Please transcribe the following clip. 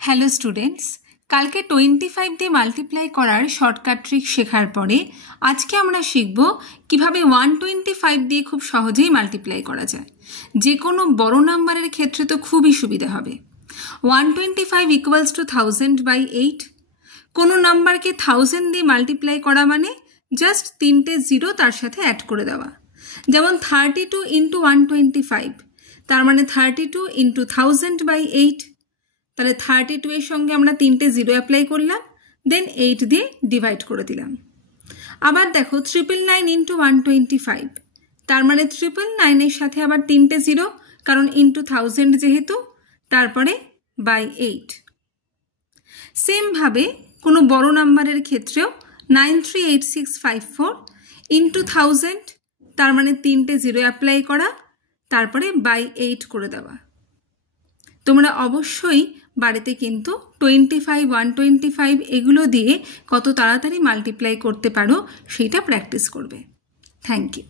Hello students, কালকে 25 দিয়ে multiply করার শর্টকাট ট্রিক শেখার পরে আজকে আমরা শিখব কিভাবে 125 দিয়ে খুব সহজেই মাল্টিপ্লাই করা যায়। যে কোনো বড় নাম্বারের ক্ষেত্রে তো খুবই সুবিধা হবে। 125 ইকুয়ালস টু 1000/8। কোনো নাম্বারকে 1000 দিয়ে মাল্টিপ্লাই করা মানে জাস্ট 3টে জিরো তার সাথে অ্যাড করে দেওয়া। যেমন 32 ইন্টু 125, তার মানে 32 ইন্টু 1000/8। তাহলে 32 এর সঙ্গে আমরা 3টে জিরো অ্যাপ্লাই করলাম, দেন 8 দিয়ে ডিভাইড করে দিলাম। আবার দেখো 999 ইন্টু 125, তার মানে 999 এর সাথে আবার 3টে জিরো, কারণ ইন্টু 1000 যেহেতু, তারপরে বাই 8। সেমভাবে কোনো বড় নাম্বারের ক্ষেত্রেও 938654 ইন্টু 1000, তার মানে 3টে জিরো অ্যাপ্লাই করা, তারপরে বাই 8 করে দেওয়া। তোমরা অবশ্যই বাড়িতে কিন্তু 25, 125 এগুলো দিয়ে কত তাড়াতাড়ি মাল্টিপ্লাই করতে পারো সেটা প্র্যাকটিস করবে। Thank you.